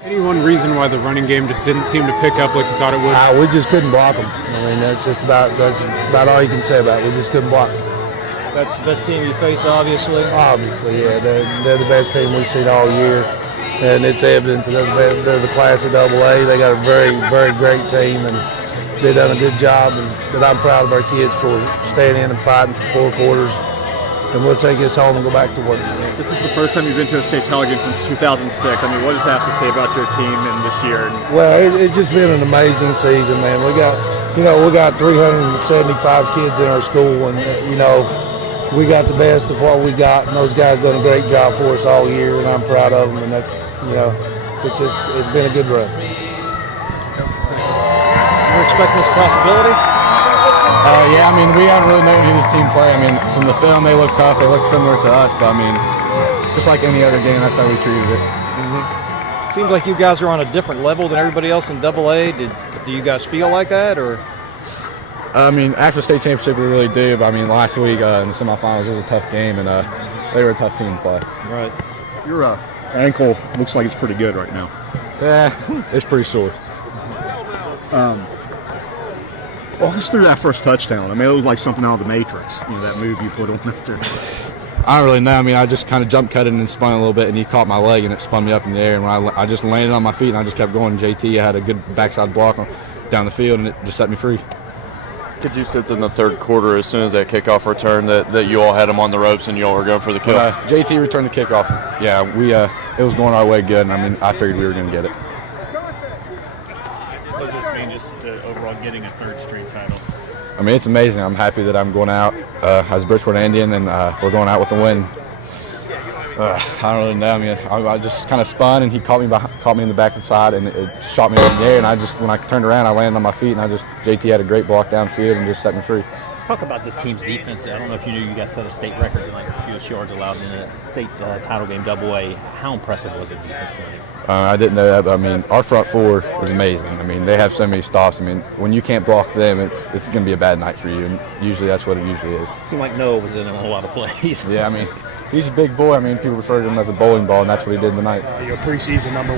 Any one reason why the running game just didn't seem to pick up like you thought it would? We just couldn't block them. I mean, that's about all you can say about it. We just couldn't block them. That's the best team you face, obviously. Obviously, yeah. They're the best team we've seen all year, and it's evident that they're the class of AA. They got a very, very great team, and they've done a good job. But I'm proud of our kids for staying in and fighting for 4 quarters. And we'll take this home and go back to work. This is the first time you've been to a state title game since 2006. I mean, what does that have to say about your team and this year? Well, it's just been an amazing season, man. We got 375 kids in our school, and we got the best of what we got, and those guys done a great job for us all year, and I'm proud of them. And that's, it's been a good run. You're expecting this possibility? Yeah, I mean, we haven't really known who this team play. I mean, from the film, they look tough. They look similar to us, but I mean, just like any other game, that's how we treated it. It seems like you guys are on a different level than everybody else in AA. Do you guys feel like that, or? I mean, after the state championship, we really do. But I mean, last week in the semifinals, it was a tough game, and they were a tough team to play. Right. Your ankle looks like it's pretty good right now. Yeah, it's pretty sore. Walk us through that first touchdown. I mean, it was like something out of the Matrix, that move you put on there. I don't really know. I mean, I just kind of jump cut it and spun a little bit, and he caught my leg, and it spun me up in the air. And when I just landed on my feet, and I just kept going. JT had a good backside block down the field, and it just set me free. Could you sense in the third quarter, as soon as that kickoff return, that you all had him on the ropes and you all were going for the kill? JT returned the kickoff. Yeah, it was going our way good, and I mean, I figured we were going to get it. What does this mean, just overall getting a third straight title? I mean, it's amazing. I'm happy that I'm going out as a Bridgeport Indian, and we're going out with a win. I don't really know. I mean, I just kind of spun, and he caught me in the back and side, and it shot me up in the air. And when I turned around, I landed on my feet, and JT had a great block downfield and just set me free. Talk about this team's defense. I don't know if you knew you guys set a state record in like fewest yards allowed in a state title game AA. How impressive was it defensively? I didn't know that, but I mean, our front four is amazing. I mean, they have so many stops. I mean, when you can't block them, it's going to be a bad night for you, and usually that's what it usually is. It seemed like Noah was in on a lot of plays. Yeah, I mean, he's a big boy. I mean, people refer to him as a bowling ball, and that's what he did tonight. Preseason number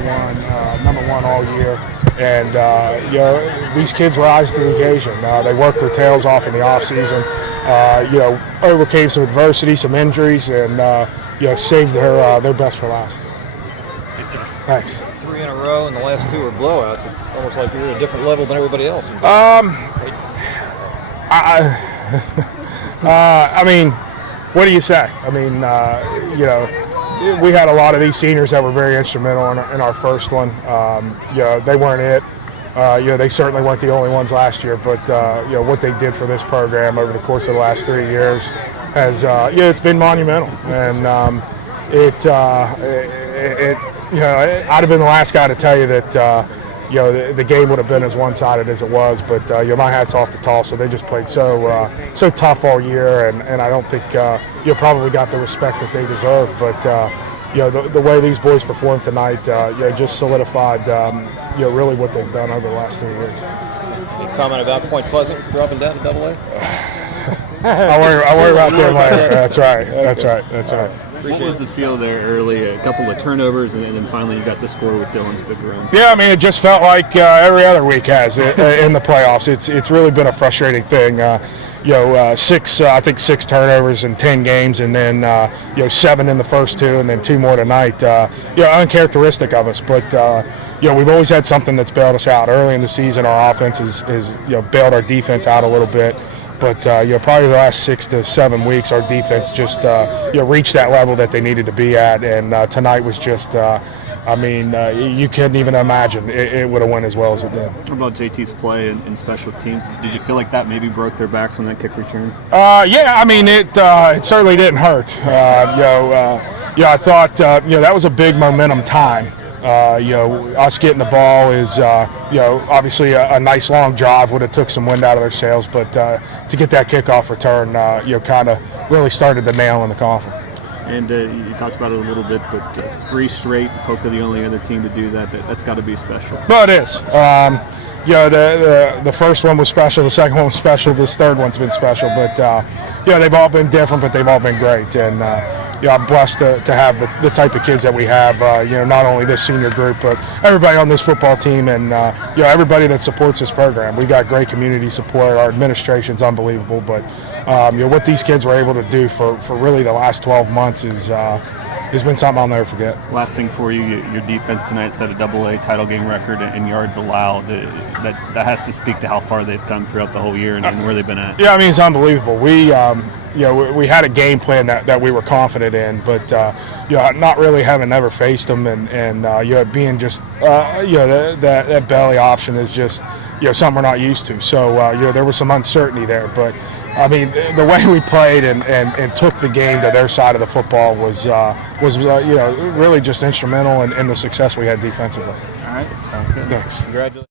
one all year, and these kids rise to the occasion. They work their tails off in the off season. Overcame some adversity, some injuries, and saved their best for last. Thanks. 3 in a row, and the last 2 are blowouts. It's almost like you're at a different level than everybody else. I mean, what do you say? I mean, we had a lot of these seniors that were very instrumental in our first one. They weren't it. They certainly weren't the only ones last year, but what they did for this program over the course of the last 3 years has, it's been monumental, and I'd have been the last guy to tell you that the game would have been as one-sided as it was, but my hat's off to Tulsa. They just played so tough all year, and I don't think you probably got the respect that they deserve. But the way these boys performed tonight, just solidified really what they've done over the last 3 years. Any comment about Point Pleasant dropping down to AA? I'll worry about them later. That's right. What was the feel there early? A couple of turnovers, and then finally you got the score with Dylan's big run. Yeah, I mean, it just felt like every other week has in the playoffs. It's really been a frustrating thing. 6 turnovers in 10 games, and then 7 in the first 2, and then 2 more tonight. Uncharacteristic of us, but we've always had something that's bailed us out. Early in the season, our offense has bailed our defense out a little bit. But probably the last 6 to 7 weeks, our defense just reached that level that they needed to be at, and tonight was just. You couldn't even imagine it would have went as well as it did. What about JT's play and special teams? Did you feel like that maybe broke their backs on that kick return? It certainly didn't hurt. I thought that was a big momentum time. Us getting the ball is, obviously a nice long drive would have took some wind out of their sails, but to get that kickoff return, kind of really started the nail in the coffin. And you talked about it a little bit, but 3 straight, Polka the only other team to do that. That's got to be special. No, it is. The first one was special. The second one was special. This third one's been special. But they've all been different, but they've all been great. And I'm blessed to have the type of kids that we have. Not only this senior group, but everybody on this football team, and everybody that supports this program. We got great community support. Our administration's unbelievable, but what these kids were able to do for really the last 12 months has been something I'll never forget. Last thing for you, your defense tonight set a AA title game record in yards allowed. That has to speak to how far they've come throughout the whole year and where they've been at. Yeah, I mean, it's unbelievable. We had a game plan that we were confident in, but not really having ever faced them, and being just that belly option is just something we're not used to. So there was some uncertainty there, but I mean, the way we played and took the game to their side of the football was really just instrumental in the success we had defensively. All right, sounds good. Thanks. Congratulations.